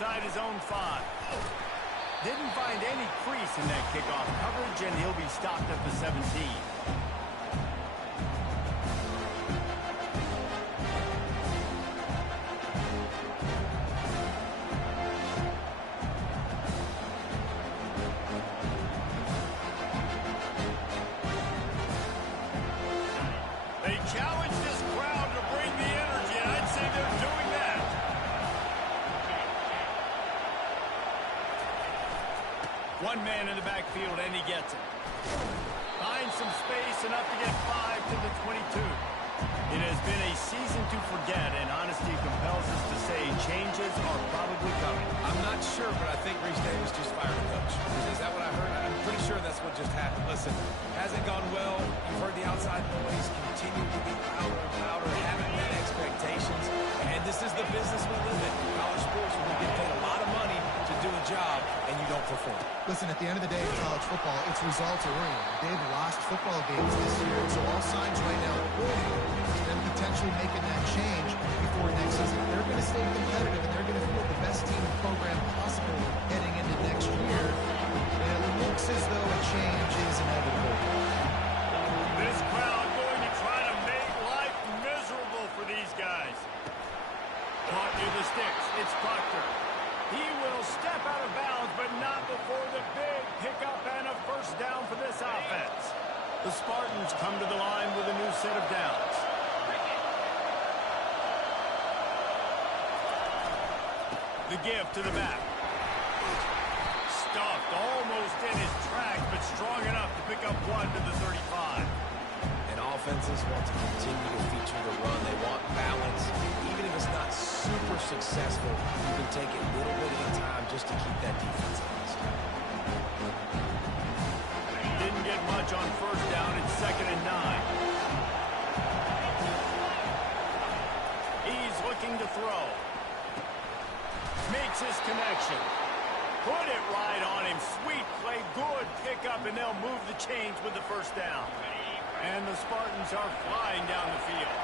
inside his own 5. Didn't find any crease in that kickoff coverage, and he'll be stopped at the 17. They challenge this crowd to bring the energy, and I'd say they're doing that. One man in the backfield, and he gets it. Finds some space, enough to get 5 to the 22. It has been a season to forget, and honesty compels us to say changes are probably coming. I'm not sure, but I think Reese Davis just fired a coach. Is that what I heard? I'm pretty sure that's what just happened. Listen, hasn't gone well. You've heard the outside noise continue to get louder and louder. Haven't met expectations. And this is the business we live in. College sports, where we get paid a lot of money to do a job, and you don't perform. Listen, at the end of the day in college football, it's results oriented. They've lost football games this year, so all signs right now are pointing to them potentially making that change before next season. They're going to stay competitive, and they're going to field the best team and program possible heading into next year. And it looks as though a change is inevitable. This crowd going to try to make life miserable for these guys. Caught near the sticks. It's Proctor. He will step out of bounds, but not before the big pickup and a first down for this offense. The Spartans come to the line with a new set of downs. The give to the back. Stuffed almost in his tracks, but strong enough to pick up 1 to the 35. And offenses want to continue to feature the run. They want balance. Even if it's not super successful, you can take it a little bit at a time just to keep that defense honest. Didn't get much on first down. It's 2nd and 9. He's looking to throw. Makes his connection. Put it right on him. Sweet play. Good pickup, and they'll move the chains with the first down. And the Spartans are flying down the field.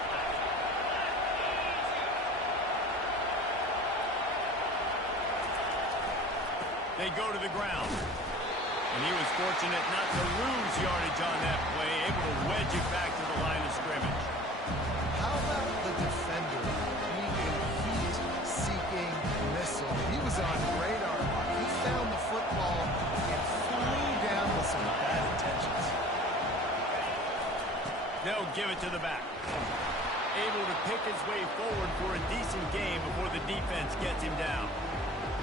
They go to the ground. And he was fortunate not to lose yardage on that play, able to wedge it back to the line of scrimmage. How about the defender being a heat-seeking missile? He was on radar. He found the football and flew down with some bad intentions. They'll give it to the back. Able to pick his way forward for a decent game before the defense gets him down.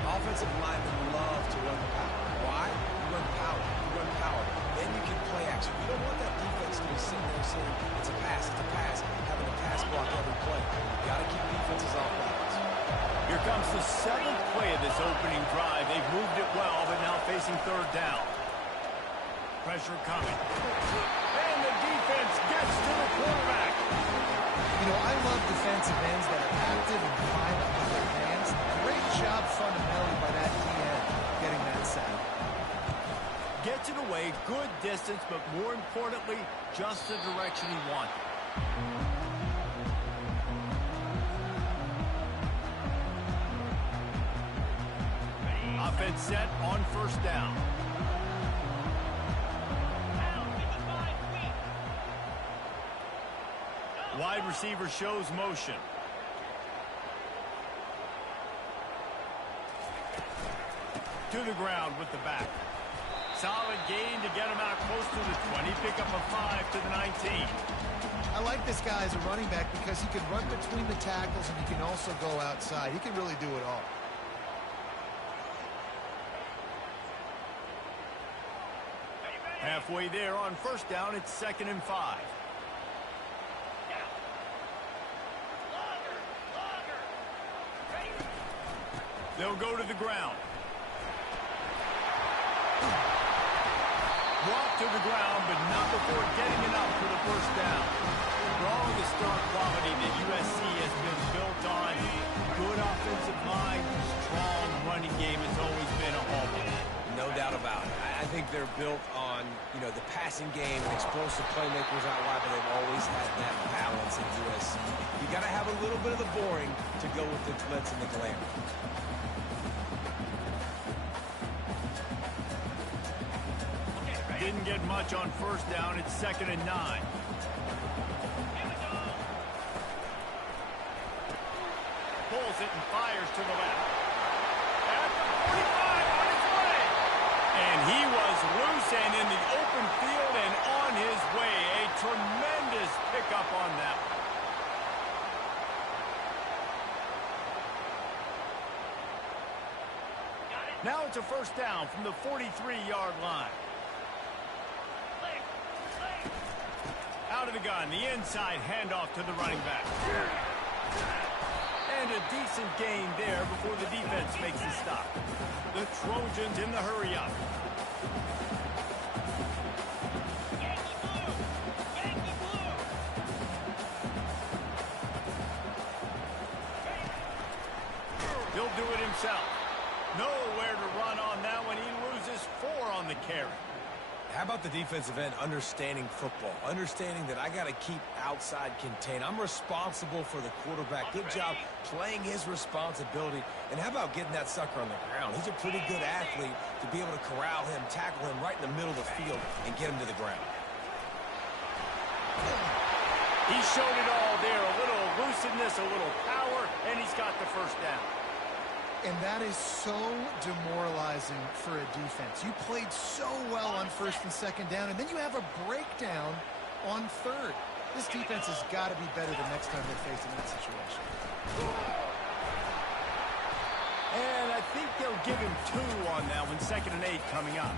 Offensive linemen love to run the power. Why? You run power. You run power. Then you can play action. You don't want that defense to be sitting there saying, it's a pass, having a pass block every play. You got to keep defenses off balance. Here comes the 7th play of this opening drive. They've moved it well, but now facing 3rd down. Pressure coming. And the defense gets to the quarterback. You know, I love defensive ends that are active and violent with their hands. Great job fundamentally by that DN getting that sack. Gets it away, good distance, but more importantly, just the direction he wanted. Offense set on first down. Wide receiver shows motion. To the ground with the back. Solid gain to get him out close to the 20. Pick up a 5 to the 19. I like this guy as a running back because he can run between the tackles and he can also go outside. He can really do it all. Halfway there on first down, it's 2nd and 5. They'll go to the ground. Brought to the ground, but not before getting enough for the first down. For all the star quality that USC has been built on, good offensive line, strong running game has always been a hallmark. No doubt about it. I think they're built on, the passing game, explosive playmakers out wide, but they've always had that balance at USC. You got to have a little bit of the boring to go with the glitz and the glamour. didn't get much on first down. It's 2nd and 9. Pulls it and fires to the left. At the 45 on his way. And he was loose and in the open field and on his way. A tremendous pickup on that one. Now it's a first down from the 43-yard line. Out of the gun, the inside handoff to the running back. And a decent gain there before the defense makes the stop. The Trojans in the hurry-up. He'll do it himself. Nowhere to run on that one. He loses 4 on the carry. How about the defensive end understanding football? Understanding that I got to keep outside contained. I'm responsible for the quarterback. Good job playing his responsibility. And how about getting that sucker on the ground? He's a pretty good athlete to be able to corral him, tackle him right in the middle of the field, and get him to the ground. He showed it all there. A little elusiveness, a little power, and he's got the first down. And that is so demoralizing for a defense. You played so well on first and second down, and then you have a breakdown on third. This defense has got to be better the next time they're facing that situation. And I think they'll give him 2 on that one, 2nd and 8 coming up.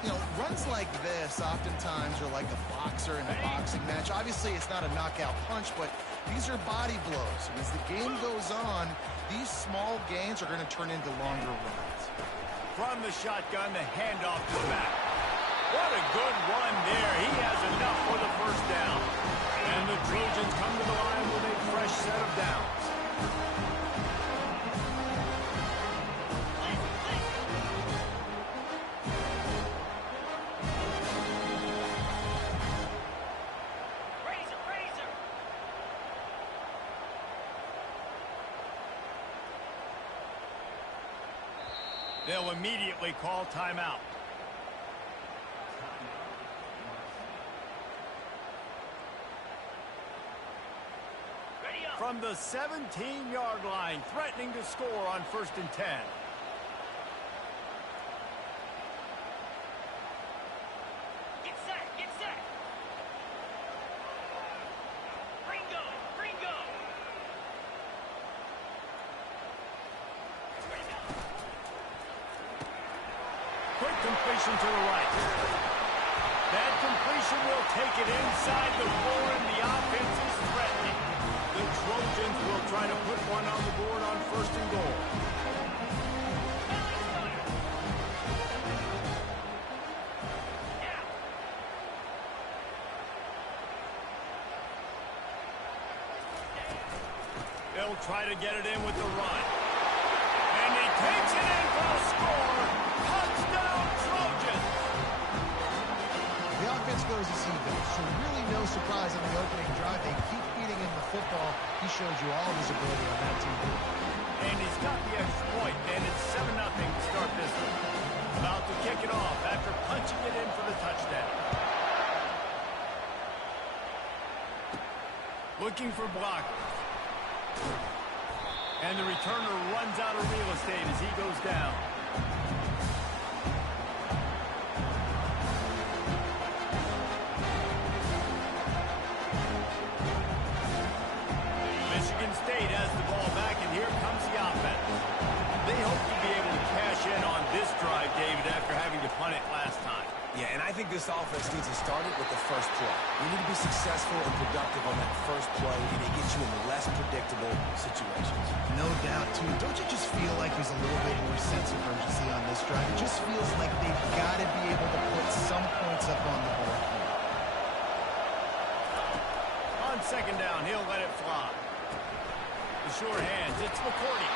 You know, runs like this oftentimes are like a boxer in a boxing match. Obviously, it's not a knockout punch, but these are body blows. And as the game goes on, these small gains are going to turn into longer runs. From the shotgun, the handoff to the back. What a good run there. He has enough for the first down. And the Trojans come to the line with a fresh set of downs. They'll immediately call timeout. From the 17-yard line, threatening to score on 1st and 10. Get set. Ringo. Quick completion to the right. That completion will take it inside the 4, and the offense is threatening. The Trojans will try to put one on the board on 1st and goal. They'll try to get it in with the run. And he takes it in for a score. Touchdown, Trojans! The offense goes as he goes, so really no surprise on the opening drive. They keep feeding him the football. He shows you all his ability on that team. And he's got the extra point, and it's 7-0 to start this one. About to kick it off after punching it in for the touchdown. Looking for blockers. And the returner runs out of real estate as he goes down. Michigan State has the ball back, and here comes the offense. They hope to be able to cash in on this drive, David, after having to punt it last time. Yeah, and I think this offense needs to start it with the first play. You need to be successful and productive on that first play, and it gets you in less predictable situations. No doubt, too. Don't you just feel like there's a little bit more sense of urgency on this drive? It just feels like they've got to be able to put some points up on the board here. On 2nd down, he'll let it fly. The sure hands, it's McCourty.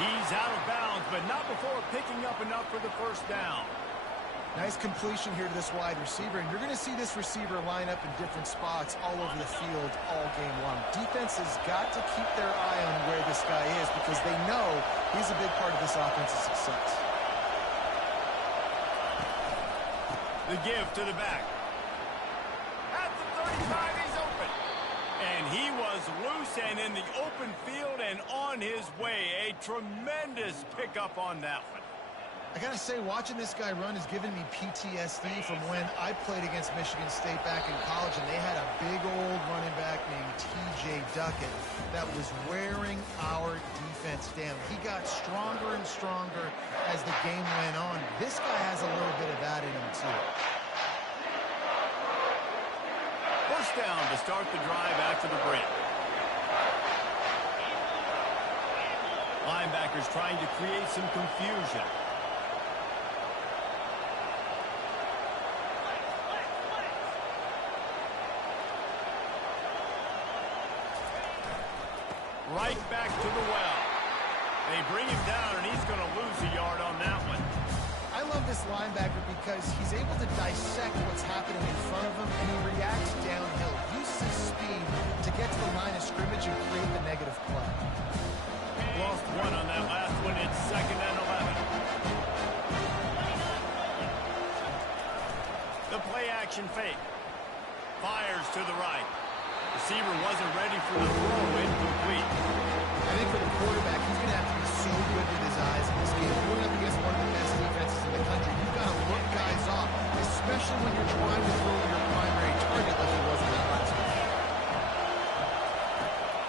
He's out of bounds, but not before picking up enough for the first down. Nice completion here to this wide receiver, and you're going to see this receiver line up in different spots all over the field all game long. Defense has got to keep their eye on where this guy is because they know he's a big part of this offense's success. The give to the back. At the 35, he's open. And he was loose and in the open field and on his way. A tremendous pickup on that one. I gotta say, watching this guy run has given me PTSD from when I played against Michigan State back in college, and they had a big old running back named T.J. Duckett that was wearing our defense down. He got stronger and stronger as the game went on. This guy has a little bit of that in him, too. First down to start the drive after the break. Linebackers trying to create some confusion. Right back to the well. They bring him down, and he's going to lose a yard on that one. I love this linebacker because he's able to dissect what's happening in front of him, and he reacts downhill. Uses his speed to get to the line of scrimmage and create the negative play. Lost one on that last one. It's 2nd and 11. The play action fake. Fires to the right. Receiver wasn't ready for the throw. Incomplete. I think for the quarterback, he's going to have to be so good with his eyes in this game. Going up against one of the best defenses in the country, you've got to look guys off, especially when you're trying to throw your primary target like he was in that last one.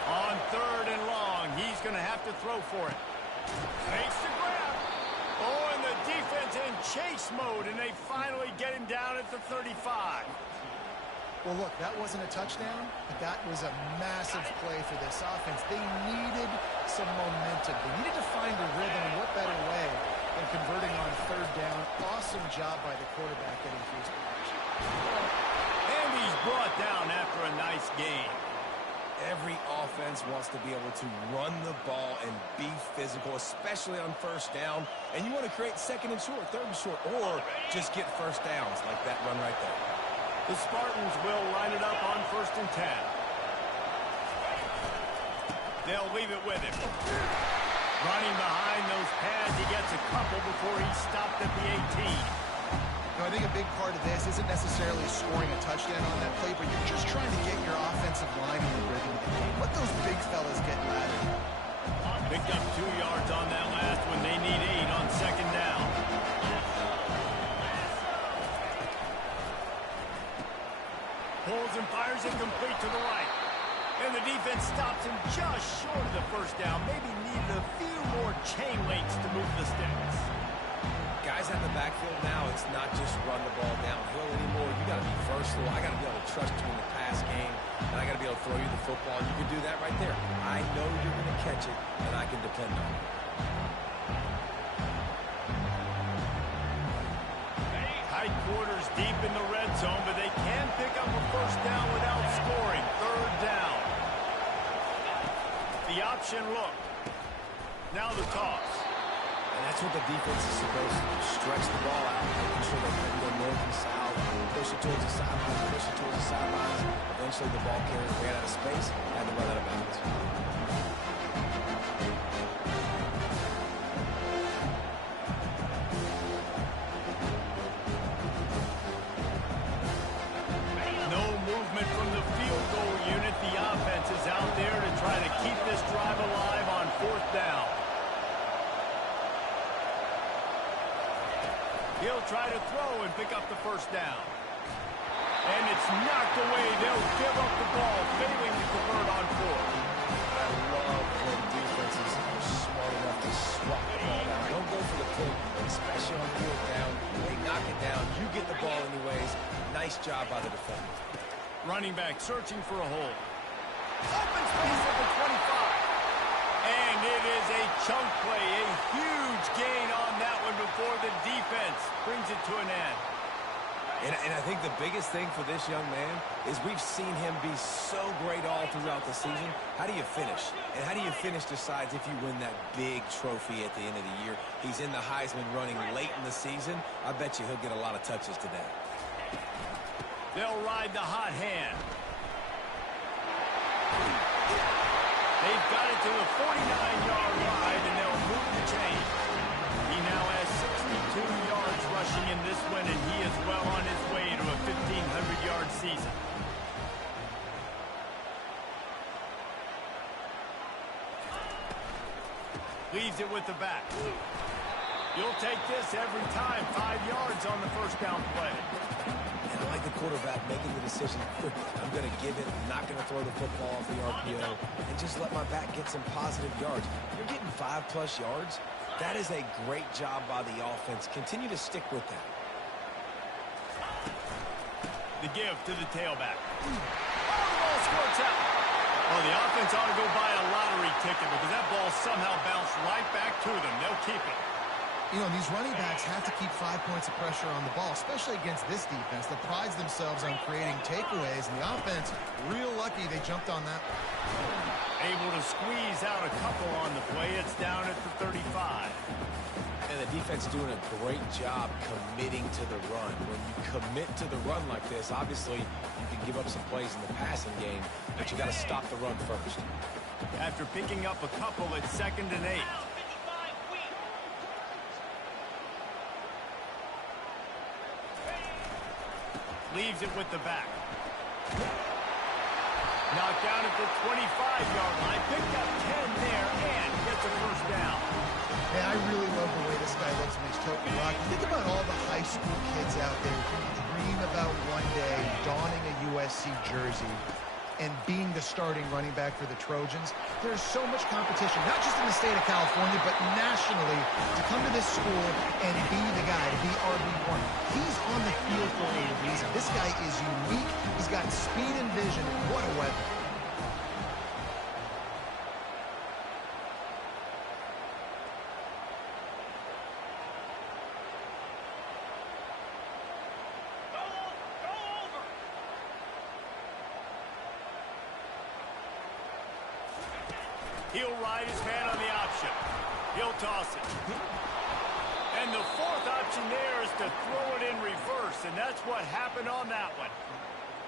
On 3rd and long, he's going to have to throw for it. Makes the grab. Oh, and the defense in chase mode, and they finally get him down at the 35. Well, look, that wasn't a touchdown, but that was a massive play for this offense. They needed some momentum. They needed to find a rhythm, and what better way than converting on 3rd down. Awesome job by the quarterback getting through his protection. And he's brought down after a nice game. Every offense wants to be able to run the ball and be physical, especially on 1st down. And you want to create 2nd and short, 3rd and short, or just get 1st downs like that run right there. The Spartans will line it up on 1st and 10. They'll leave it with him. Running behind those pads, he gets a couple before he's stopped at the 18. I think a big part of this isn't necessarily scoring a touchdown on that play, but you're just trying to get your offensive line in the rhythm of the game. Let those big fellas get laddered. Picked up 2 yards on that last one. They need 8 on 2nd down. Pulls and fires it complete to the right. And the defense stops him just short of the 1st down. Maybe needed a few more chain links to move the sticks. Guys out in the backfield now, it's not just run the ball downhill anymore. You got to be versatile. I got to be able to trust you in the pass game, and I got to be able to throw you the football. You can do that right there. I know you're going to catch it, and I can depend on it. Tight quarters deep in the red zone, but they can pick up a 1st down without scoring. 3rd down. The option look. Now the toss. And that's what the defense is supposed to do. Stretch the ball out, making sure they can go north and south, push it towards the sidelines, push it towards the sidelines. Eventually the ball carrier ran out of space, had to run out of bounds. No movement from the field goal unit. The offense is out there to try to keep this drive alive on 4th down. He'll try to throw and pick up the 1st down. And it's knocked away. They'll give up the ball, failing to convert on 4th. I love when defenses are smart enough to swat the ball down. Don't go for the pick, especially on 4th down. They knock it down. You get the ball anyways. Nice job by the defender. Running back searching for a hole. Open space at the 25. And it is a chunk play, a huge gain on that one before the defense brings it to an end. And I think the biggest thing for this young man is we've seen him be so great all throughout the season. How do you finish? And how do you finish decides if you win that big trophy at the end of the year. He's in the Heisman running late in the season. I bet you he'll get a lot of touches today. They'll ride the hot hand. They've got it to the 49-yard line, and they'll move the chain. He now has 62 yards rushing in this one, and he is well on his Leaves it with the back. You'll take this every time. 5 yards on the first down play. And I like the quarterback making the decision quickly. I'm going to give it, I'm not going to throw the football off the RPO, and just let my back get some positive yards. You're getting 5+ yards. That is a great job by the offense. Continue to stick with that. The give to the tailback. Oh, the ball squirts out. Oh, the offense ought to go buy a lottery ticket because that ball somehow bounced right back to them. They'll keep it. You know, these running backs have to keep 5 points of pressure on the ball, especially against this defense that prides themselves on creating takeaways. And the offense, real lucky they jumped on that. Able to squeeze out a couple on the play. It's down at the 35. And the defense doing a great job committing to the run. When you commit to the run like this, obviously you can give up some plays in the passing game, but you got to stop the run first. After picking up a couple, it's 2nd and 8. Leaves it with the back. Knocked down at the 25-yard line. Picked up 10 there and gets a first down. Hey, I really love the way this guy looks when he's toting rock. Think about all the high school kids out there who dream about one day donning a USC jersey and being the starting running back for the Trojans. There's so much competition, not just in the state of California, but nationally, to come to this school and be the guy, to be RB1. He's on the field for a reason. This guy is unique. He's got speed and vision. What a weapon. He'll ride his man on the option. He'll toss it. And the 4th option there is to throw it in reverse, and that's what happened on that one.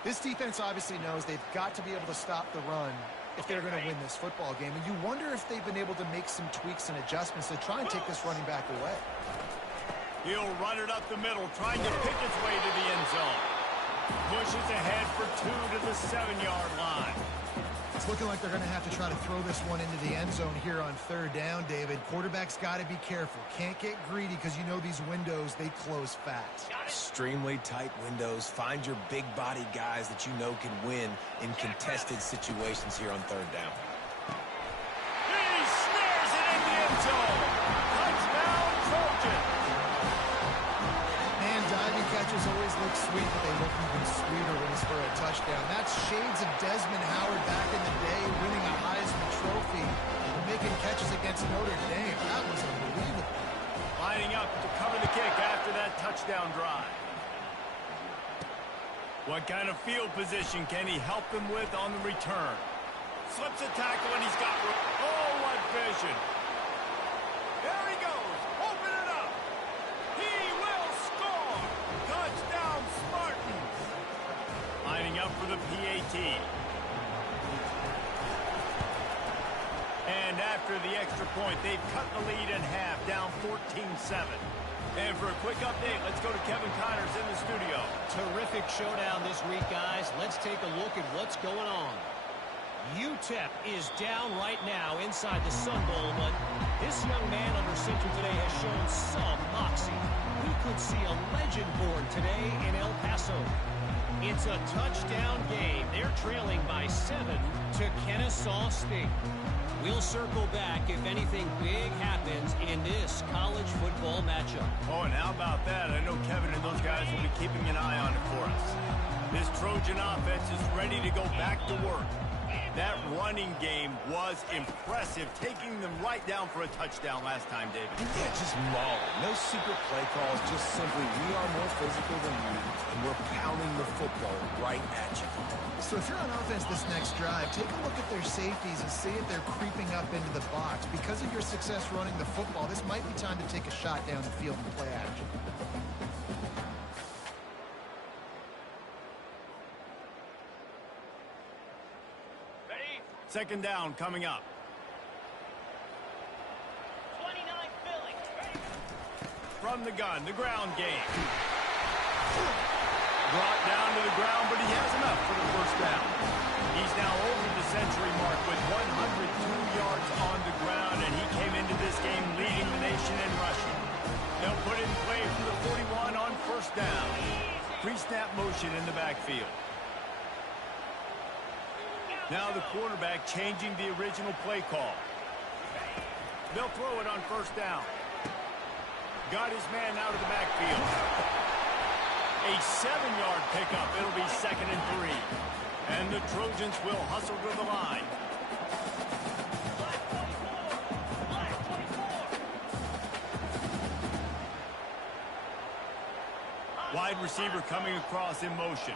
This defense obviously knows they've got to be able to stop the run if they're going to win this football game. And you wonder if they've been able to make some tweaks and adjustments to try and take this running back away. He'll run it up the middle, trying to pick its way to the end zone. Pushes ahead for 2 to the 7-yard line. It's looking like they're going to have to try to throw this one into the end zone here on 3rd down, David. Quarterback's got to be careful. Can't get greedy because you know these windows, they close fast. Extremely tight windows. Find your big body guys that you know can win in contested situations here on 3rd down. He snares it in the end zone. Touchdown, Trojan. Man, diving catches always look sweet, but they look even sweeter when it's for a touchdown. That's shades of Desmond Howard back in the day, winning a Heisman Trophy and making catches against Notre Dame. That was unbelievable. Lining up to cover the kick after that touchdown drive. What kind of field position can he help them with on the return? Slips a tackle and he's got... Oh, what vision. There he goes. Open it up. He will score. Touchdown, Spartans. Lining up for the PAT. And after the extra point, they've cut the lead in half, down 14-7. And for a quick update, let's go to Kevin Connors in the studio. Terrific showdown this week, guys. Let's take a look at what's going on. UTEP is down right now inside the Sun Bowl, but this young man under center today has shown some moxie. We could see a legend born today in El Paso. It's a touchdown game. They're trailing by 7 to Kennesaw State. We'll circle back if anything big happens in this college football matchup. Oh, and how about that? I know Kevin and those guys will be keeping an eye on it for us. This Trojan offense is ready to go back to work. That running game was impressive, taking them right down for a touchdown last time, David. Yeah, just mauling. No secret play calls, just simply we are more physical than you, and we're pounding the football right at you. So if you're on offense this next drive, take a look at their safeties and see if they're creeping up into the box. Because of your success running the football, this might be time to take a shot down the field and play action. 2nd down coming up. 29 Philly. From the gun, the ground game. Brought down to the ground, but he has enough for the first down. He's now over the century mark with 102 yards on the ground, and he came into this game leading the nation in rushing. They'll put in play from the 41 on first down. Pre-snap motion in the backfield. Now the quarterback changing the original play call. They'll throw it on first down. Got his man out of the backfield. A 7-yard pickup. It'll be 2nd and 3. And the Trojans will hustle to the line. Wide receiver coming across in motion.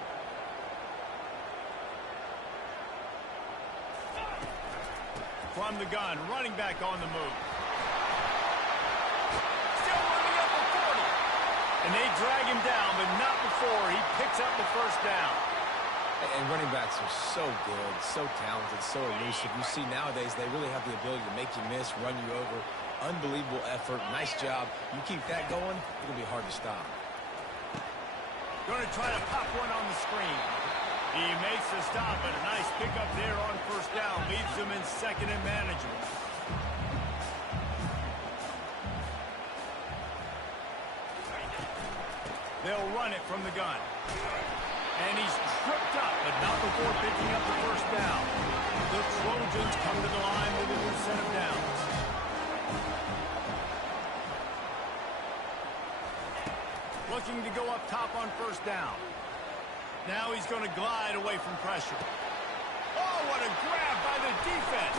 From the gun, running back on the move. Still running up the 40. And they drag him down, but not before he picks up the first down. And running backs are so good, so talented, so elusive. You see nowadays they really have the ability to make you miss, run you over. Unbelievable effort. Nice job. You keep that going, it'll be hard to stop. Going to try to pop one on the screen. He makes the stop, but a nice pickup there on first down. Leaves him in 2nd and manageable. They'll run it from the gun. And he's tripped up, but not before picking up the first down. The Trojans come to the line with a new set of downs. Looking to go up top on first down. Now he's going to glide away from pressure. Oh, what a grab by the defense.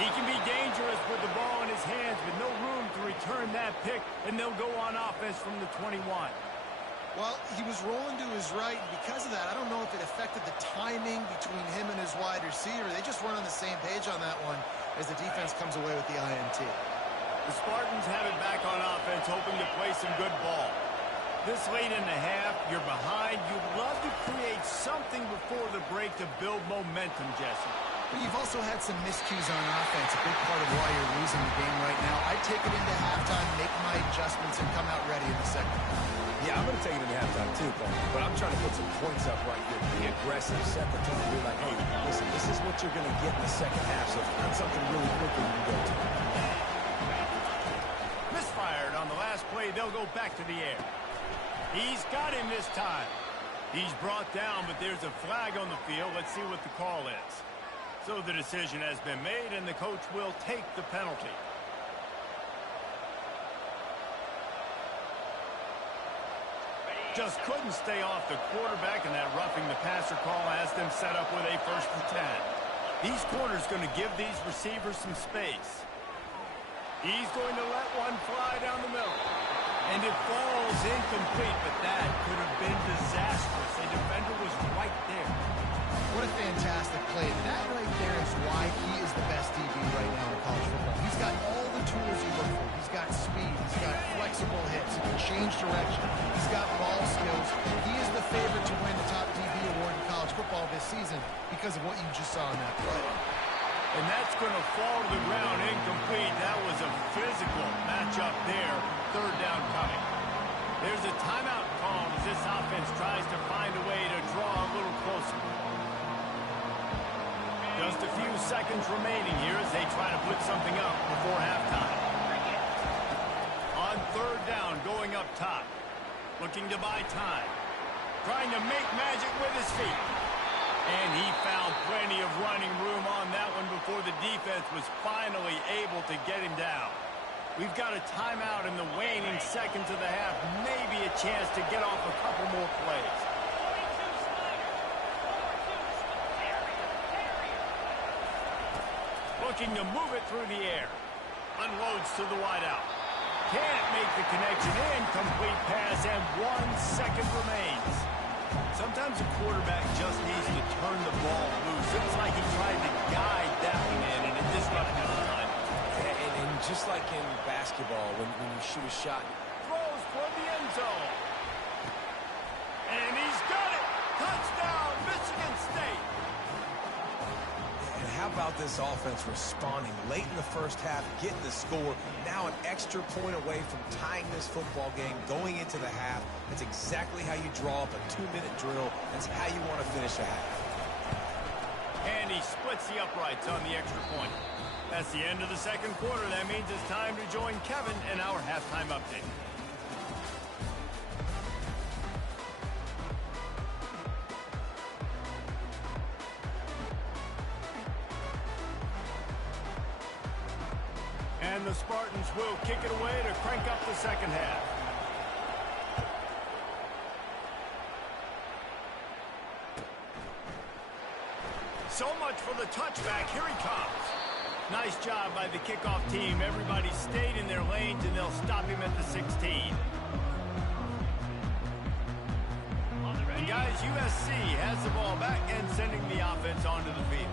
He can be dangerous with the ball in his hands, but no room to return that pick, and they'll go on offense from the 21. Well, he was rolling to his right. Because of that, I don't know if it affected the timing between him and his wide receiver. They just weren't on the same page on that one as the defense comes away with the INT. The Spartans have it back on offense, hoping to play some good ball. This late in the half, you're behind. You'd love to create something before the break to build momentum, Jesse. But you've also had some miscues on offense, a big part of why you're losing the game right now. I'd take it into halftime, make my adjustments, and come out ready in the second half. Yeah, I'm going to take it into halftime too, but I'm trying to put some points up right here. Be aggressive, set the tone, be like, hey, listen, this is what you're going to get in the second half, so find something really quickly you can go to. Misfired on the last play. They'll go back to the air. He's got him this time. He's brought down, but there's a flag on the field. Let's see what the call is. So the decision has been made, and the coach will take the penalty. Just couldn't stay off the quarterback, and that roughing the passer call has them set up with a 1st and 10. These corners going to give these receivers some space. He's going to let one fly down the middle. And it falls incomplete, but that could have been disastrous. A defender was right there. What a fantastic play. That right there is why he is the best DB right now in college football. He's got all the tools you look for. He's got speed. He's got flexible hits. He can change direction. He's got ball skills. He is the favorite to win the top DB award in college football this season because of what you just saw in that play. And that's going to fall to the ground incomplete. That was a physical matchup there. 3rd down coming. There's a timeout call as this offense tries to find a way to draw a little closer. Just a few seconds remaining here as they try to put something up before halftime. On 3rd down, going up top. Looking to buy time. Trying to make magic with his feet. And he found plenty of running room on that one before the defense was finally able to get him down. We've got a timeout in the waning seconds of the half. Maybe a chance to get off a couple more plays. Looking to move it through the air. Unloads to the wideout. Can't make the connection. Incomplete pass, and 1 second remains. Sometimes a quarterback just needs to turn the ball loose. Looks like he tried to guide that one in, and it disrupted the time. And just like in basketball, when you shoot a shot, Throws toward the end zone. And he's got it. Touchdown, Michigan State. and how about this offense responding late in the first half, getting the score, now an extra point away from tying this football game going into the half. That's exactly how you draw up a 2-minute drill. That's how you want to finish a half. And he splits the uprights on the extra point. That's the end of the second quarter. That means it's time to join Kevin in our halftime update. And the Spartans will kick it away to crank up the second half. So much for the touchback. Here he comes. Nice job by the kickoff team. Everybody stayed in their lanes, and they'll stop him at the 16. And guys, USC has the ball back and sending the offense onto the field.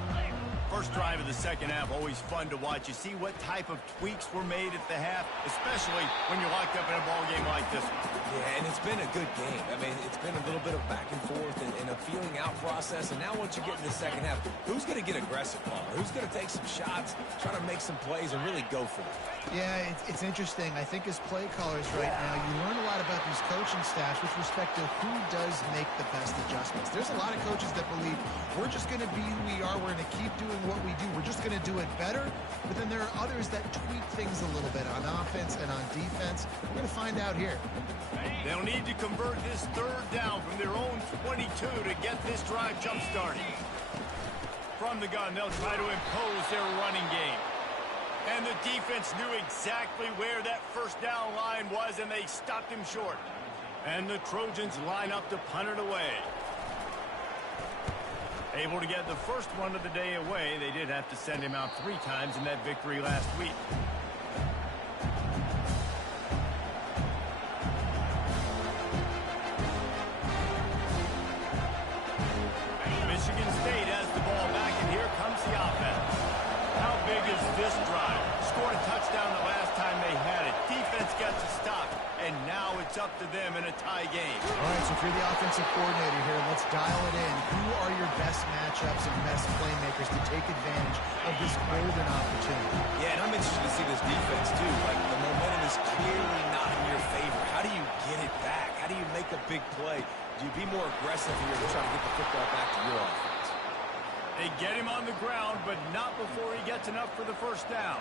First drive of the second half, always fun to watch. You see what type of tweaks were made at the half, especially when you're locked up in a ball game like this one. Yeah, and it's been a good game. I mean, it's been a little bit of back and forth and a feeling out process. And now once you get in the second half, who's going to get aggressive, Paul? Who's going to take some shots, try to make some plays, and really go for it? Yeah, it's interesting. I think as play callers right now, you learn a lot about these coaching staffs with respect to who does make the best adjustments. There's a lot of coaches that believe we're just going to be who we are. We're going to keep doing what we do. We're just going to do it better. But then there are others that tweak things a little bit on offense and on defense. We're going to find out here. They'll need to convert this third down from their own 22 to get this drive jump-started. From the gun, they'll try to impose their running game. And the defense knew exactly where that first down line was, and they stopped him short. And the Trojans line up to punt it away. Able to get the first one of the day away. They did have to send him out 3 times in that victory last week. Michigan State has the ball back, and here comes the offense. How big is this drive? Scored a touchdown the last time they had it. Defense got to stop, and now it's up to them in a tie game. All right, so if you're the offensive coordinator here, let's dial it in. Who are your best matchups and best playmakers to take advantage of this golden opportunity? Yeah, and I'm interested to see this defense, too. Like, the momentum is clearly not in your favor. How do you get it back? How do you make a big play? Do you be more aggressive here to try to get the football back to your offense? They get him on the ground, but not before he gets enough for the first down.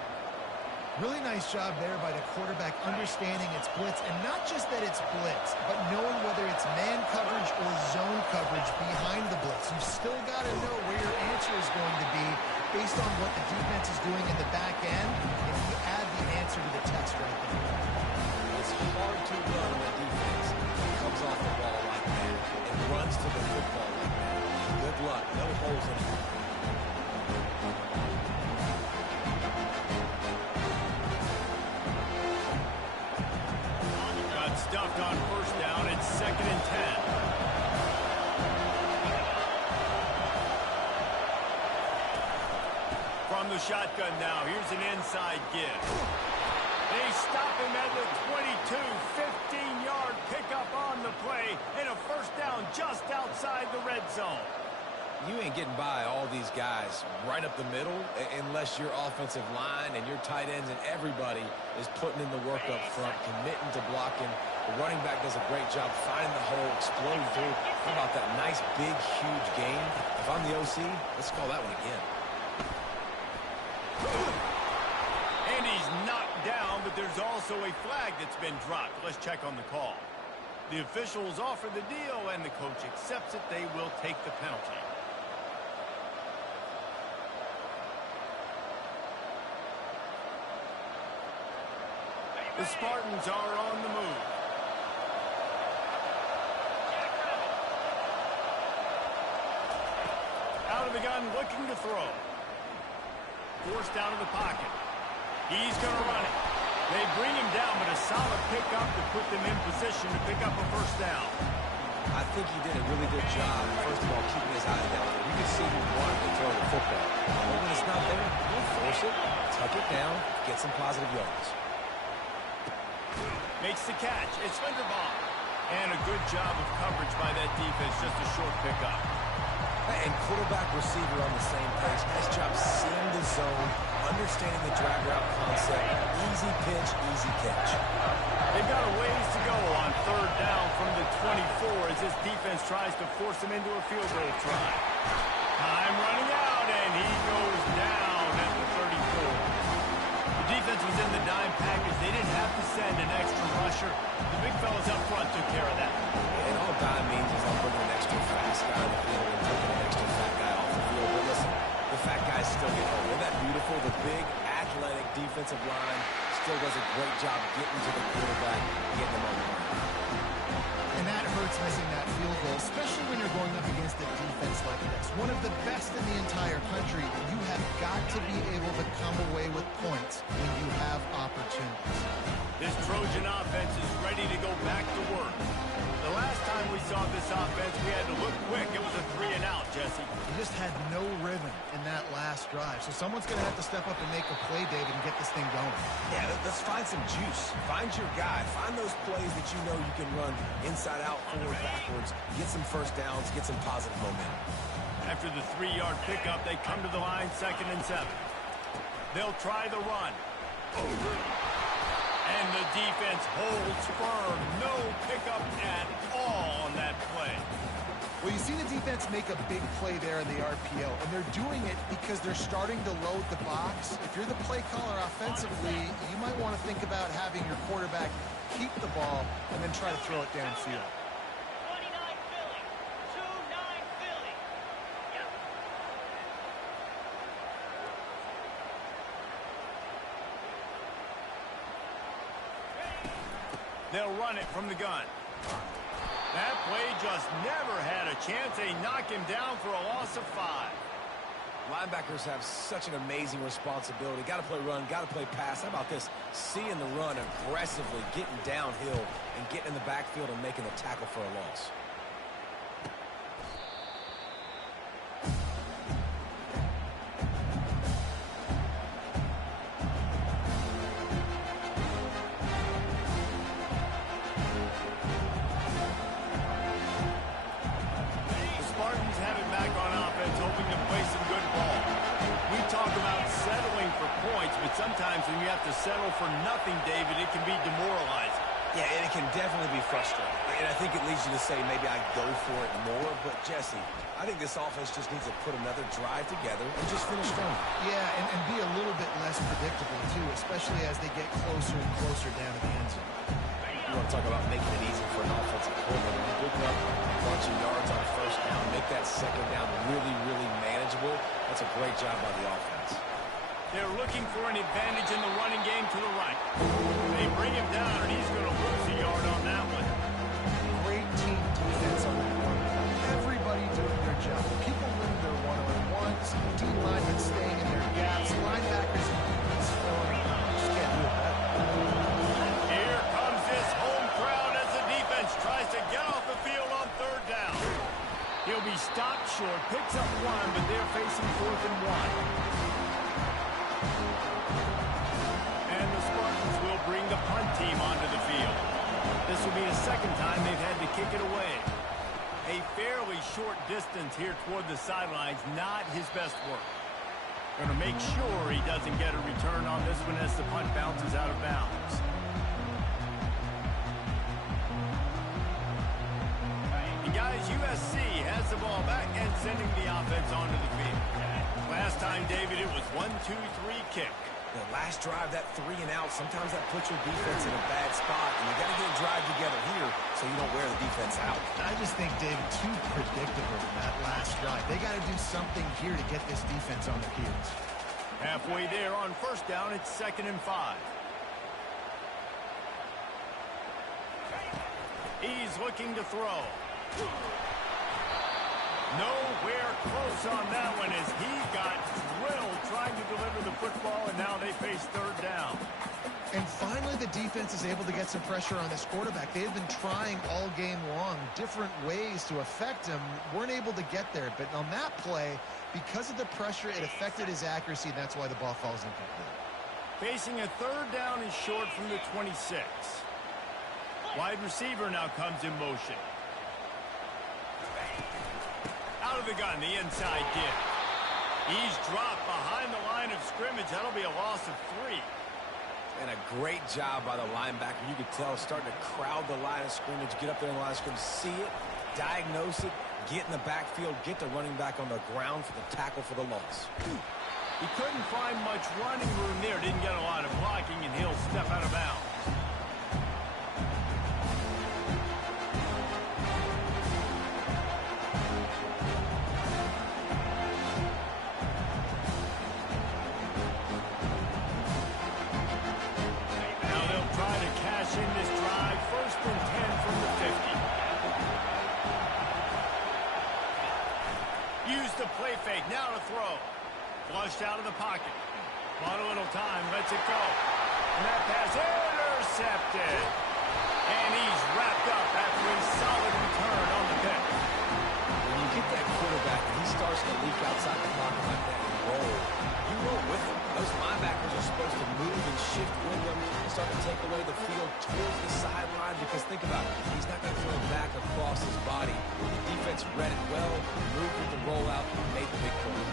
Really nice job there by the quarterback understanding it's blitz, and not just that it's blitz, but knowing whether it's man coverage or zone coverage behind the blitz. You've still got to know where your answer is going to be based on what the defense is doing in the back end, and you add the answer to the test right there. It's hard to run on a defense that comes off the ball like that and runs to the football like that. Good luck. No holes in it. Stuffed on first down. It's 2nd and 10. From the shotgun now, here's an inside give. They stop him at the 22, 15-yard pickup on the play, and a first down just outside the red zone. You ain't getting by all these guys right up the middle unless your offensive line and your tight ends and everybody is putting in the work up front, committing to blocking. The running back does a great job finding the hole, exploding through. How about that nice, big, huge game? If I'm the OC, let's call that one again. And he's knocked down, but there's also a flag that's been dropped. Let's check on the call. The officials offer the deal, and the coach accepts it. They will take the penalty. The Spartans are on the move. Out of the gun, looking to throw. Forced down in the pocket. He's going to run it. They bring him down, but a solid pickup to put them in position to pick up a first down. I think he did a really good job, first of all, keeping his eye down. You can see he wanted to throw the football. But when it's not there, he'll force it, tuck it down, get some positive yards. Makes the catch. It's Linderbaum. And a good job of coverage by that defense. Just a short pickup. And quarterback receiver on the same page. Nice job seeing the zone, understanding the drag route concept. Easy pitch, easy catch. They've got a ways to go on third down from the 24 as this defense tries to force them into a field goal try. Time running out, and he goes down at the 34. The defense was in the dime package. They didn't have to send an extra rusher. The big fellas up front took care of that. And all dime means is I'm putting an extra fast guy on the field and taking an extra fat guy off the field. But listen, the fat guys still get home. Isn't that beautiful? The big, athletic defensive line still does a great job getting to the quarterback, getting them on the line. And that hurts missing that field goal, especially when you're going up against a defense like this. One of the best in the entire country. You have got to be able to come away with points when you have opportunities. This Trojan offense is ready to go back to work. The last time we saw this offense, we had to look quick. It was a 3-and-out, Jesse. You just had no rhythm in that last drive. So someone's going to have to step up and make a play, David, and get this thing going. Yeah, let's find some juice. Find your guy. Find those plays that you know you can run inside out, forward, backwards. Get some first downs. Get some positive momentum. After the 3-yard pickup, they come to the line, 2nd and 7. They'll try the run. And the defense holds firm. No pickup at all on that play. Well, you see the defense make a big play there in the RPO, and they're doing it because they're starting to load the box. If you're the play caller offensively, you might want to think about having your quarterback keep the ball and then try to throw it downfield. 29 Philly. 2-9 Philly. Yep. They'll run it from the gun. That play just never had a chance. They knock him down for a loss of 5. Linebackers have such an amazing responsibility. Got to play run, got to play pass. How about this? Seeing the run aggressively, getting downhill, and getting in the backfield and making the tackle for a loss. Sometimes when you have to settle for nothing, David, it can be demoralizing. Yeah, and it can definitely be frustrating. And I think it leads you to say maybe I go for it more. But, Jesse, I think this offense just needs to put another drive together and just finish strong. Yeah, and be a little bit less predictable, too, especially as they get closer and closer down to the end zone. You want to talk about making it easy for an offensive coordinator. Picking up a bunch of yards on first down, make that second down really, really manageable. That's a great job by the offense. They're looking for an advantage in the running game to the right. They bring him down, and he's going to lose a yard on that one. Great team defense on that one. Everybody doing their job. People winning their one-on-ones, D-linemen staying in their gaps, linebackers filling. Just can't do it better. Here comes this home crowd as the defense tries to get off the field on 3rd down. He'll be stopped short, picks up 1, but they're facing 4th and 1. And the Spartans will bring the punt team onto the field. This will be the 2nd time they've had to kick it away. A fairly short distance here toward the sidelines, not his best work. Going to make sure he doesn't get a return on this one as the punt bounces out of bounds. And guys, USC has the ball back and sending the offense onto the field. Last time, David, it was 1-2-3 kick. The last drive, that 3-and-out, sometimes that puts your defense in a bad spot, and you got to get a drive together here so you don't wear the defense out. I just think, David, too predictable in that last drive. They got to do something here to get this defense on their heels. Halfway there on 1st down, it's 2nd and 5. He's looking to throw. Nowhere close on that one as he got drilled trying to deliver the football, and now they face 3rd down. And finally, the defense is able to get some pressure on this quarterback. They've been trying all game long different ways to affect him. Weren't able to get there, but on that play, because of the pressure, it affected his accuracy, and that's why the ball falls incomplete. Facing a 3rd down and short from the 26. Wide receiver now comes in motion. Out Out of the gun, the inside give. He's dropped behind the line of scrimmage. That'll be a loss of 3. And a great job by the linebacker. You could tell starting to crowd the line of scrimmage, get up there in the line of scrimmage, see it, diagnose it, get in the backfield, get the running back on the ground for the tackle for the loss. He couldn't find much running room there. Didn't get a lot of blocking, and he'll step out of bounds. Now they'll try to cash in this drive. 1st and 10 from the 50. Use the play fake. Now to throw. Flushed out of the pocket. Bought a little time. Lets it go. And that pass intercepted. And he's wrapped up after a solid return on the pick. When you get that quarterback and he starts to leak outside the pocket like that and roll, you roll with him. Those linebackers are supposed to move and shift with him and start to take away the field towards the sideline because think about it. He's not going to throw it back across his body. The defense read it well, moved with the rollout, and made the big play.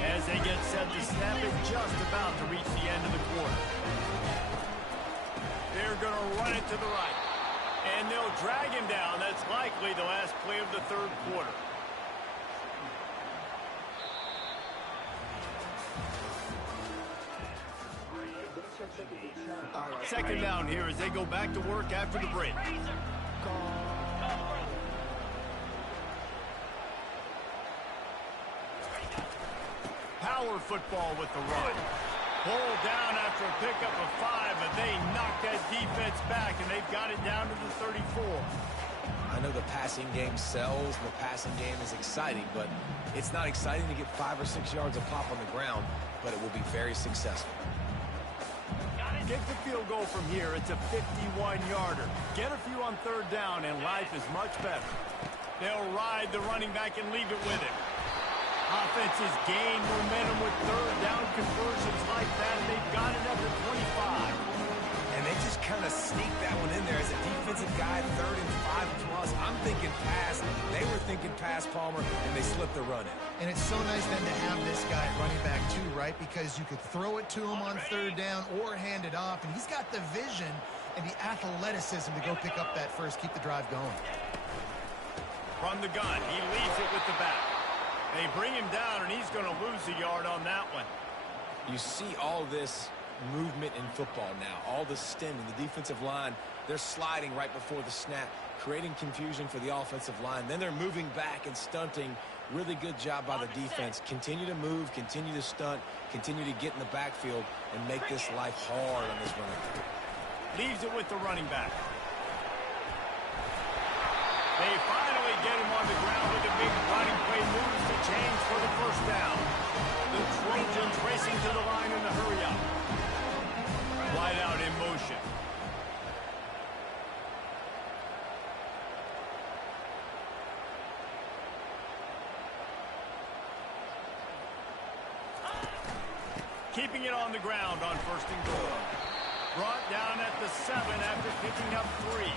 As they get set to snap it, just about to reach the end of the quarter. They're going to run it to the right. And they'll drag him down. That's likely the last play of the 3rd quarter. Second down here as they go back to work after the break. Power football with the run. Pulled down after a pickup of 5, but they knocked that defense back, and they've got it down to the 34. I know the passing game sells, and the passing game is exciting, but it's not exciting to get 5 or 6 yards of pop on the ground, but it will be very successful. Get the field goal from here. It's a 51-yarder. Get a few on 3rd down, and life is much better. They'll ride the running back and leave it with him. Offenses gain momentum with 3rd down conversions like that. They've got it at the 25. And they just kind of sneak that one in there as a defensive guy, 3rd and 5 plus. I'm thinking pass. They were thinking pass, Palmer, and they slipped the run in. And it's so nice then to have this guy running back too, right? Because you could throw it to him on 3rd down or hand it off. And he's got the vision and the athleticism to go pick up that first, keep the drive going. From the gun, he leaves it with the back. They bring him down, and he's going to lose a yard on that one. You see all this movement in football now, all the stemming, the defensive line, they're sliding right before the snap, creating confusion for the offensive line. Then they're moving back and stunting. Really good job by the defense. Continue to move, continue to stunt, continue to get in the backfield and make this life hard on this running back. Leaves it with the running back. They finally get him on the ground with a big running play, moves the chains for the 1st down. The Trojans racing to the line in the hurry up. Wide out in motion. Keeping it on the ground on 1st and goal. Brought down at the 7 after picking up 3.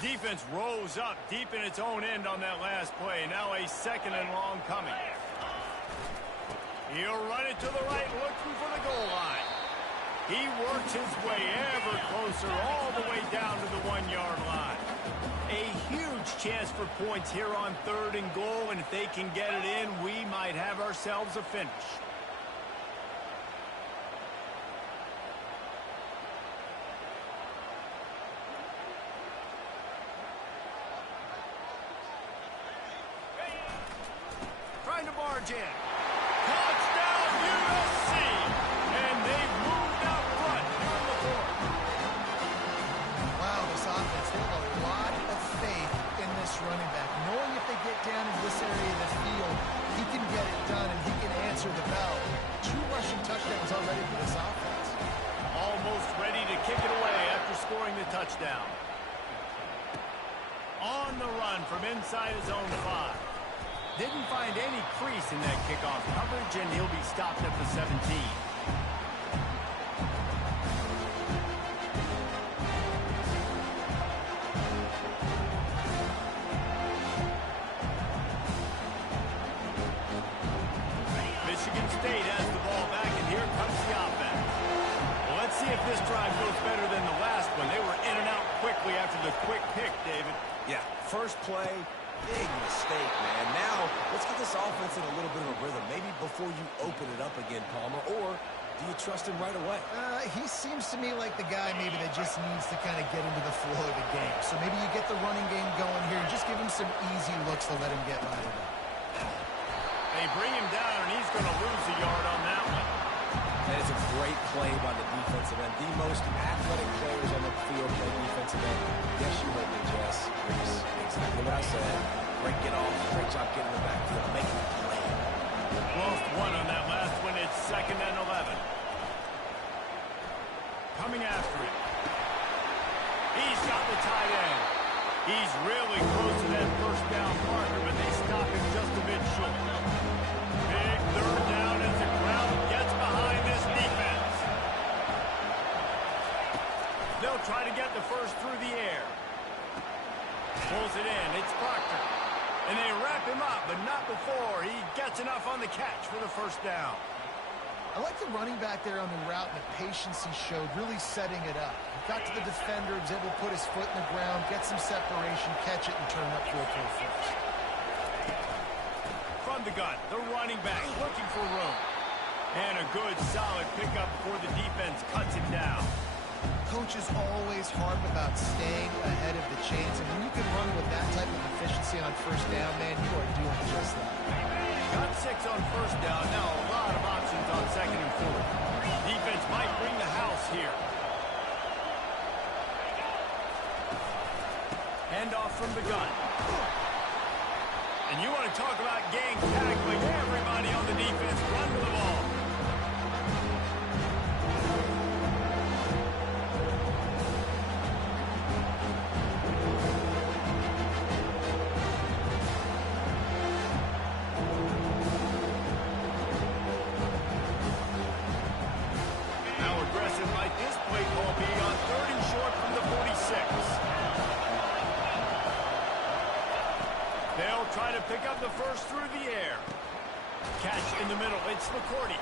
Defense rose up deep in its own end on that last play. Now a 2nd and long coming. He'll run it to the right, looking for the goal line. He works his way ever closer all the way down to the 1-yard line. A huge chance for points here on 3rd and goal, and if they can get it in, we might have ourselves a finish. Trying to barge in. Touchdown, USC! And they've moved out front here in the 4th. Wow, this offense, they have a lot of faith in this running back. Knowing if they get down into this area of the field, he can get it done and he can answer the bell. 2 rushing touchdowns already for this offense. Almost ready to kick it away after scoring the touchdown. On the run from inside his own 5. Didn't find any crease in that kickoff coverage, and he'll be stopped at the 17. Michigan State has the ball back, and here comes the offense. Well, let's see if this drive goes better than the last one. They were in and out quickly after the quick pick, David. Yeah, first play, big mistake, man. Now, let's get this offense in a little bit of a rhythm. Maybe before you open it up again, Palmer, or do you trust him right away? He seems to me like the guy maybe that just needs to kind of get into the flow of the game. So maybe you get the running game going here and just give him some easy looks to let him get right away. They bring him down, and he's going to lose a yard on that one. That is a great play by the defensive end. The most athletic players on the field play defensive end. Yes, you heard me, Jess. Yes, exactly what I said. Great get off. Great job getting the backfield, making the play. Lost one on that last one. It's 2nd and 11. Coming after it. He's got the tight end. He's really close to that first down marker, but they stop him just a bit short. Big 3rd down as the crowd gets behind this defense. They'll try to get the first through the air. Pulls it in. It's Proctor. And they wrap him up, but not before he gets enough on the catch for the first down. I like the running back there on the route and the patience he showed, really setting it up. He got to the defender, was able to put his foot in the ground, get some separation, catch it, and turn up for a first. From the gun, the running back looking for room. And a good, solid pickup before the defense cuts him down. Coach is always hard about staying ahead of the chains, and when you can run with that type of efficiency on first down, man, you are doing just that. Got 6 on first down. Now a lot of options on 2nd and 4th. Defense might bring the house here. Handoff from the gun. And you want to talk about gang tackling. Everybody on the defense run to the ball. Try to pick up the first through the air. Catch in the middle. It's McCourty.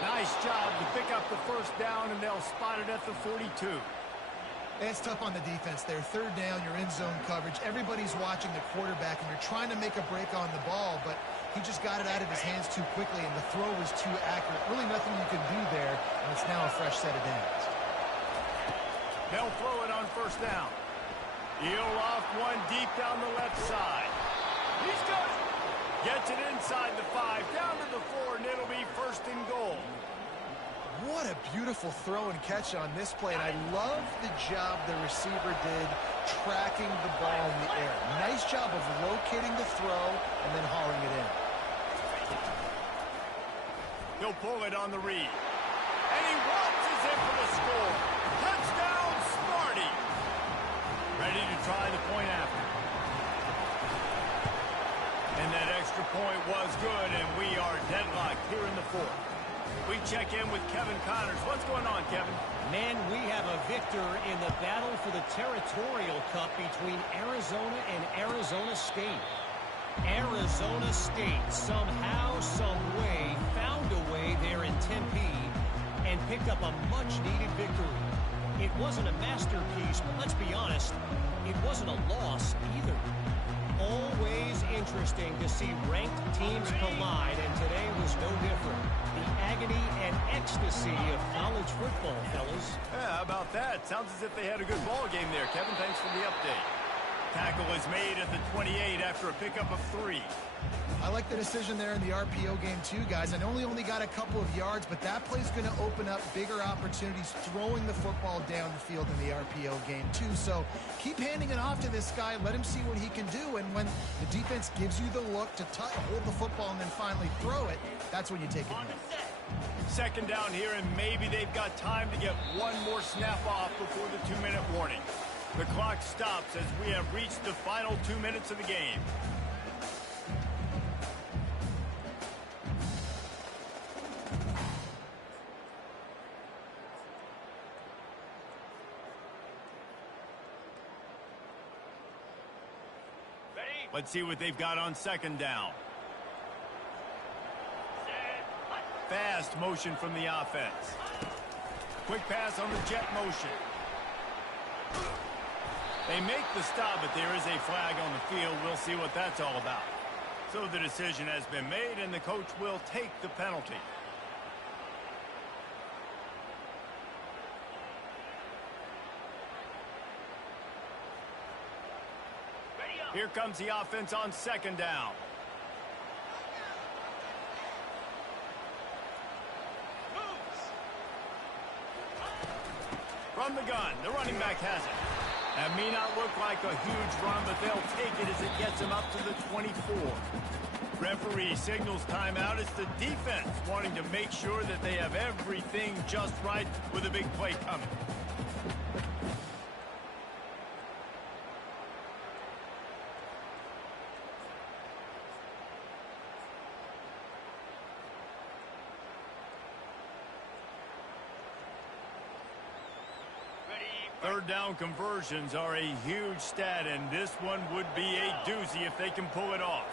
Nice job to pick up the first down, and they'll spot it at the 42. It's tough on the defense there. 3rd down, you're in zone coverage. Everybody's watching the quarterback, and you're trying to make a break on the ball, but he just got it out of his hands too quickly, and the throw was too accurate. Really nothing you can do there, and it's now a fresh set of downs. They'll throw it on first down. He'll off one deep down the left side. He's got it. Gets it inside the 5, down to the 4, and it'll be 1st and goal. What a beautiful throw and catch on this play, and I love the job the receiver did tracking the ball in the air. Nice job of locating the throw and then hauling it in. He'll pull it on the read. And he waltzes in for the score. Touchdown, Smarty. Ready to try the point after. And that extra point was good, and we are deadlocked here in the 4th. We check in with Kevin Connors. What's going on, Kevin? Men, we have a victor in the battle for the Territorial Cup between Arizona and Arizona State. Arizona State somehow, some way, found a way there in Tempe and picked up a much-needed victory. It wasn't a masterpiece, but let's be honest, it wasn't a loss either. Always interesting to see ranked teams collide, and today was no different. The agony and ecstasy of college football, fellas. Yeah, how about that? Sounds as if they had a good ball game there. Kevin, thanks for the update. Tackle is made at the 28 after a pickup of 3. I like the decision there in the RPO game too, guys. I know he only got a couple of yards, but that play's going to open up bigger opportunities throwing the football down the field in the RPO game too. So keep handing it off to this guy. Let him see what he can do. And when the defense gives you the look to hold the football and then finally throw it, that's when you take it away. 2nd down here, and maybe they've got time to get one more snap off before the 2-minute warning. The clock stops as we have reached the final 2 minutes of the game. Let's see what they've got on second down. Fast motion from the offense. Quick pass on the jet motion. They make the stop, but there is a flag on the field. We'll see what that's all about. So the decision has been made, and the coach will take the penalty. Here comes the offense on second down. From the gun, the running back has it. That may not look like a huge run, but they'll take it as it gets them up to the 24. Referee signals timeout. It's the defense wanting to make sure that they have everything just right with a big play coming. Third down conversions are a huge stat, and this one would be a doozy if they can pull it off.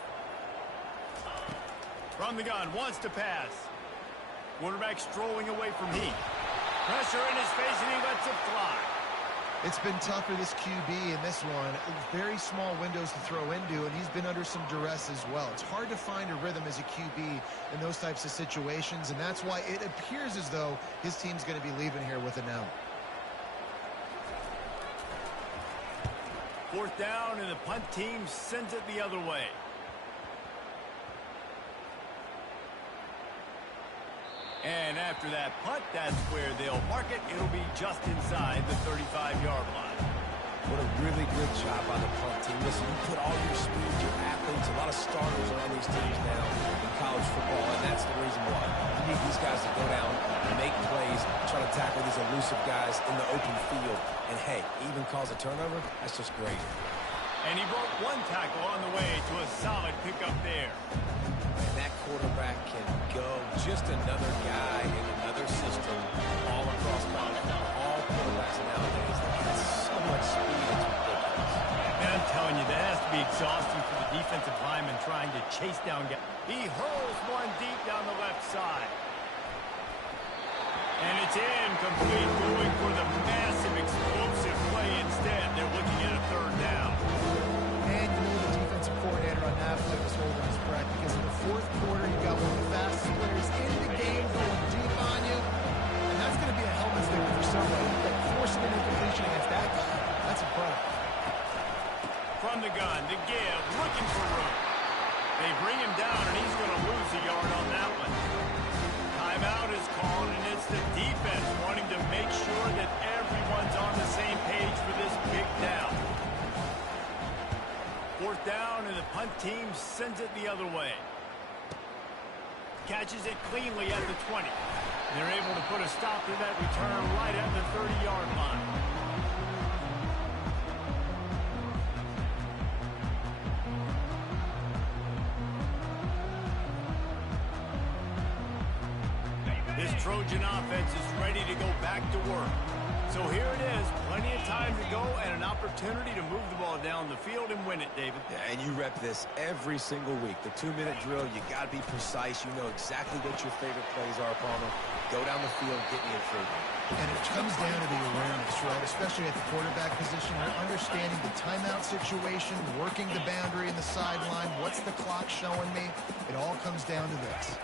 From the gun, wants to pass. Quarterback strolling away from heat. Pressure in his face, and he lets it fly. It's been tough for this QB in this one. Very small windows to throw into, and he's been under some duress as well. It's hard to find a rhythm as a QB in those types of situations, and that's why it appears as though his team's going to be leaving here with an L. Fourth down, and the punt team sends it the other way. And after that punt, that's where they'll mark it. It'll be just inside the 35-yard line. What a really good job by the punt team. Listen, you put all your speed, your athletes, a lot of starters are on these teams now in college football, and that's the reason why. You need these guys to go down and make plays, try to tackle these elusive guys in the open field. And, hey, even cause a turnover, that's just great. And he broke one tackle on the way to a solid pickup there. And that quarterback can go. Just another guy in another system all across college. All quarterbacks nowadays, they have so much speed, it's ridiculous. And I'm telling you, that has to be exhausting for the defensive lineman trying to chase down guys. He hurls one deep down the left side. And it's incomplete, going for the massive explosive play instead. They're looking at a third down. And you know the defensive coordinator on that play was holding his breath, because in the fourth quarter, you got one of the fastest players in the game going deep on you. And that's going to be a helmet sticker for somebody. But forcing an incompletion against that guy, that's incredible. From the gun, the give, looking for room. They bring him down, and he's going to lose a yard on that one. Timeout is called, and it's the defense wanting to make sure that everyone's on the same page for this big down. Fourth down, and the punt team sends it the other way. Catches it cleanly at the 20. They're able to put a stop to that return right at the 30-yard line. This Trojan offense is ready to go back to work. So here it is, plenty of time to go and an opportunity to move the ball down the field and win it, David. Yeah, and you rep this every single week. The 2-minute drill, you got to be precise. You know exactly what your favorite plays are, Palmer. Go down the field, get me a free. And it comes down to the awareness, right? Especially at the quarterback position. They're understanding the timeout situation, working the boundary in the sideline. What's the clock showing me? It all comes down to this.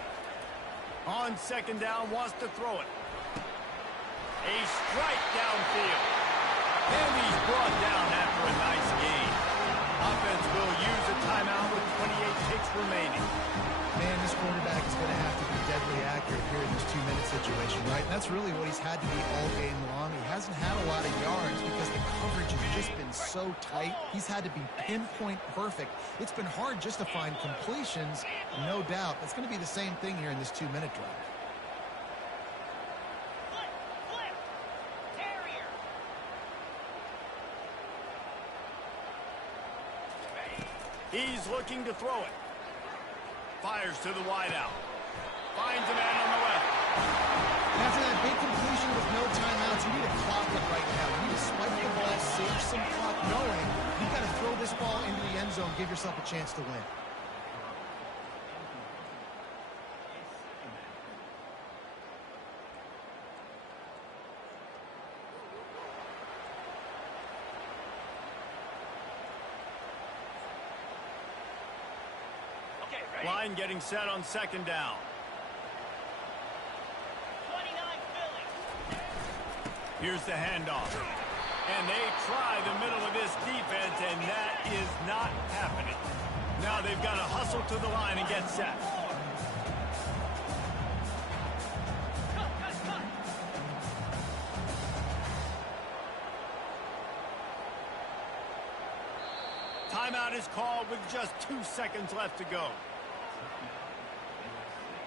On second down, wants to throw it. A strike downfield. And he's brought down after a nice gain. Offense will use a timeout with 28 ticks remaining. Man, this quarterback is going to have to be deadly accurate here in this 2-minute situation, right? And that's really what he's had to be all game long. He hasn't had a lot of yards because the coverage has just been so tight. He's had to be pinpoint perfect. It's been hard just to find completions, no doubt. That's going to be the same thing here in this 2-minute drive. Flip, Terrier. He's looking to throw it. Fires to the wideout. Finds a man on the left. After that big completion with no timeouts, you need to clock it right now. You need to spike the ball, save some clock, knowing you've got to throw this ball into the end zone, give yourself a chance to win. Line getting set on second down. 29 Philly. Here's the handoff. And they try the middle of this defense, and that is not happening. Now they've got to hustle to the line and get set. Timeout is called with just 2 seconds left to go.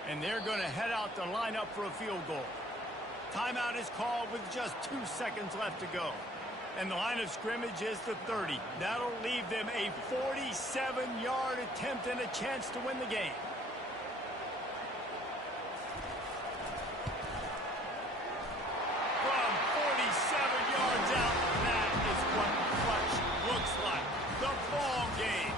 And they're going to head out to line up for a field goal. Timeout is called with just 2 seconds left to go. And the line of scrimmage is the 30. That'll leave them a 47-yard attempt and a chance to win the game. From 47 yards out, that is what clutch looks like. The ball game.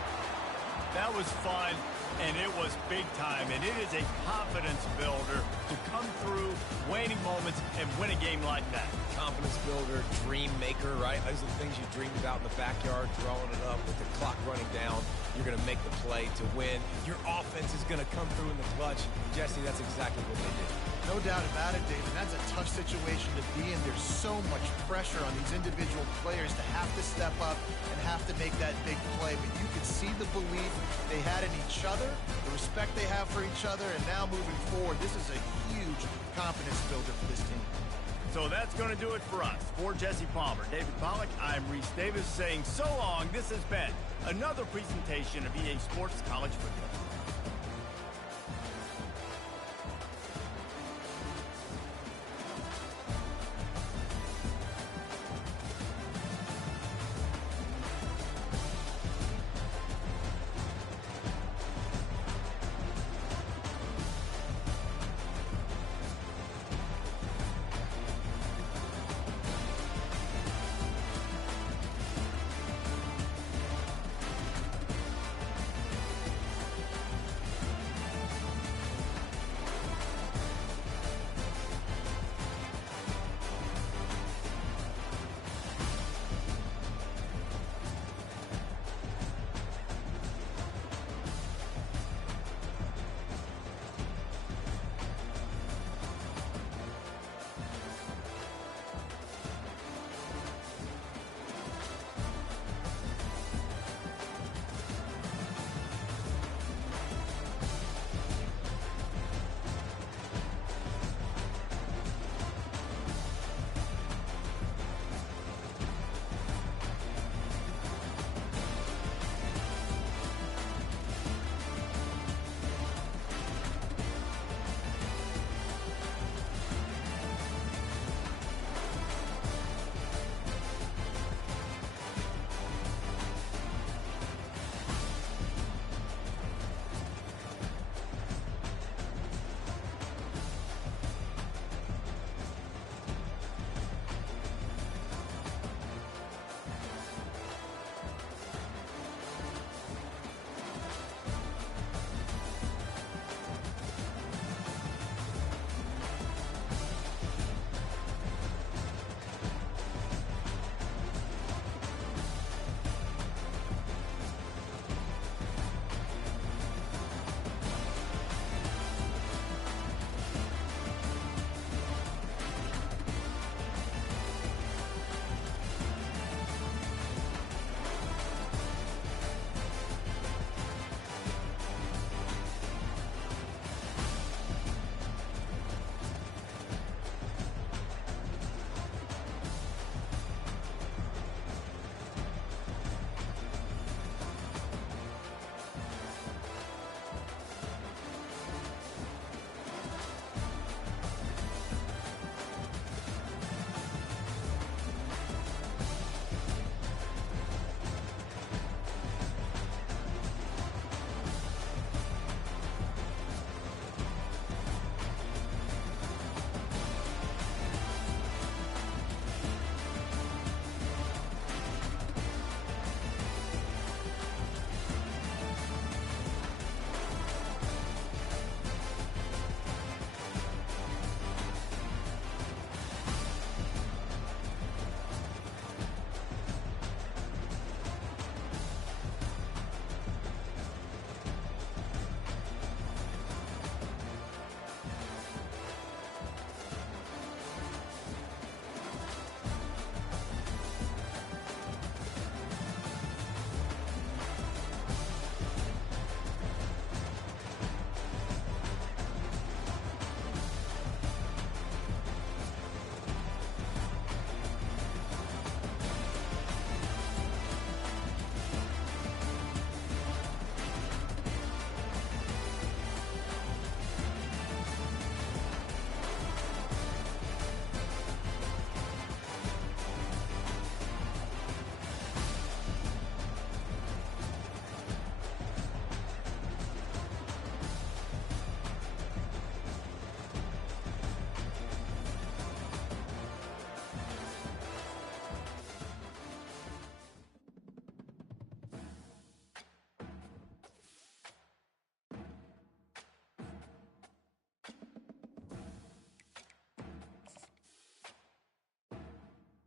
That was fun, and it was big time, and it is a confidence builder to come through waning moments and win a game like that. Confidence builder, dream maker, right? Those are the things you dreamed about in the backyard, throwing it up with the clock running down. You're going to make the play to win. Your offense is going to come through in the clutch. Jesse, that's exactly what they did. No doubt about it, David. That's a tough situation to be in. There's so much pressure on these individual players to have to step up and have to make that big play. But you could see the belief they had in each other, the respect they have for each other, and now moving forward, this is a huge confidence builder for this team. So that's going to do it for us. For Jesse Palmer, David Pollack, I'm Reese Davis saying so long. This has been another presentation of EA Sports College Football.